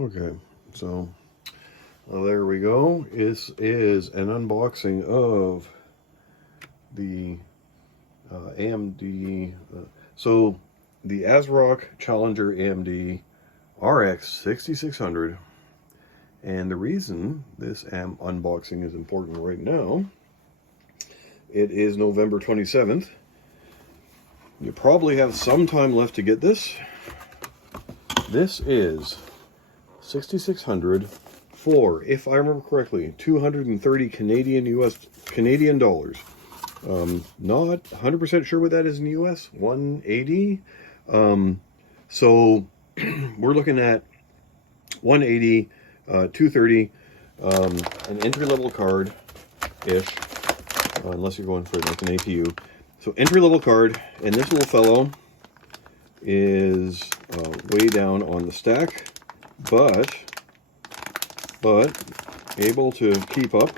Okay, so there we go. This is an unboxing of the AMD. So the ASRock Challenger AMD RX6600. And the reason this unboxing is important right now, it is November 27th. You probably have some time left to get this. This is 6600 for, if I remember correctly, 230 Canadian dollars. Not 100% sure what that is in the US. 180. So we're looking at 180, 230, an entry-level card-ish, unless you're going for like an APU. So entry-level card, and this little fellow is way down on the stack, but able to keep up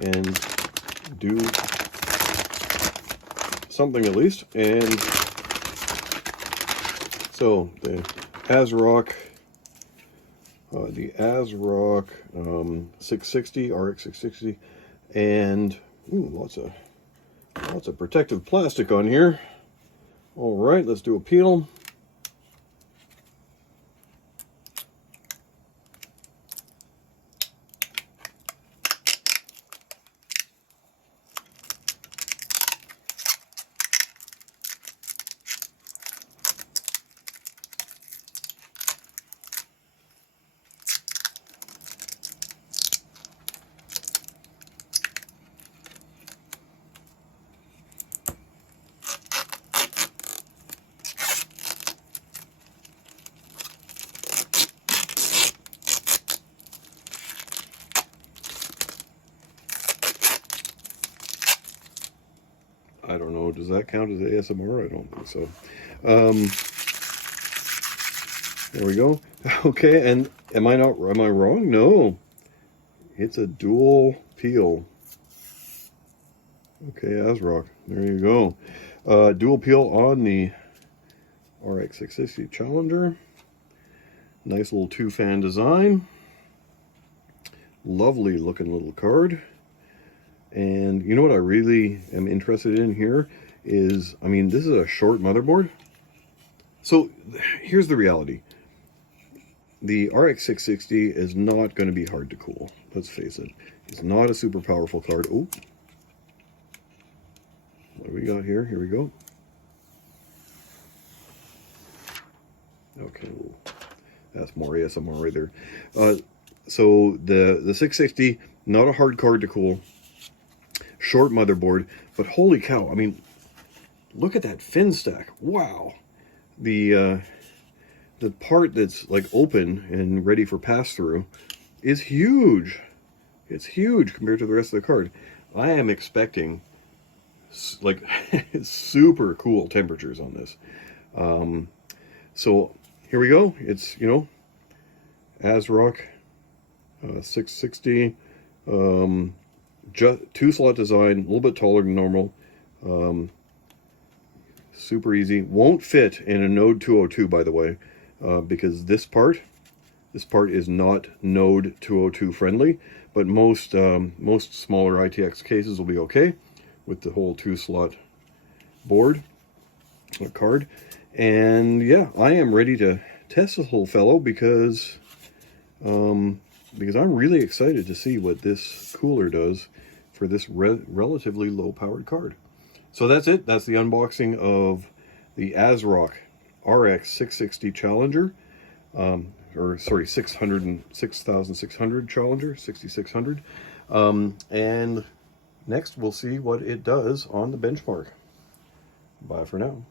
and do something at least. And so the ASRock 660, RX660, and lots of protective plastic on here. All right, let's do a peel. I don't know, does that count as ASMR? I don't think so. There we go. Okay, and am I wrong? No. It's a dual peel. Okay, ASRock. There you go. Dual peel on the RX660 Challenger. Nice little two-fan design. Lovely looking little card. And you know what I really am interested in here is, I mean, this is a short motherboard. So here's the reality. The RX660 is not going to be hard to cool. Let's face it. It's not a super powerful card. Oh, what do we got here? Here we go. Okay, that's more ASMR right there. So the 660, not a hard card to cool. Short motherboard, but holy cow, I mean, look at that fin stack. Wow. The part that's like open and ready for pass-through is huge. It's huge compared to the rest of the card. I am expecting like super cool temperatures on this. So here we go. It's, you know, ASRock 660, just two-slot design, a little bit taller than normal. Super easy. Won't fit in a Node 202, by the way, because this part is not Node 202 friendly. But most smaller ITX cases will be okay with the whole two-slot board card. And yeah, I am ready to test this whole fellow because I'm really excited to see what this cooler does for this relatively low-powered card. So that's it. That's the unboxing of the ASRock RX660 Challenger, or sorry, 6600 Challenger, 6600. And next we'll see what it does on the benchmark. Bye for now.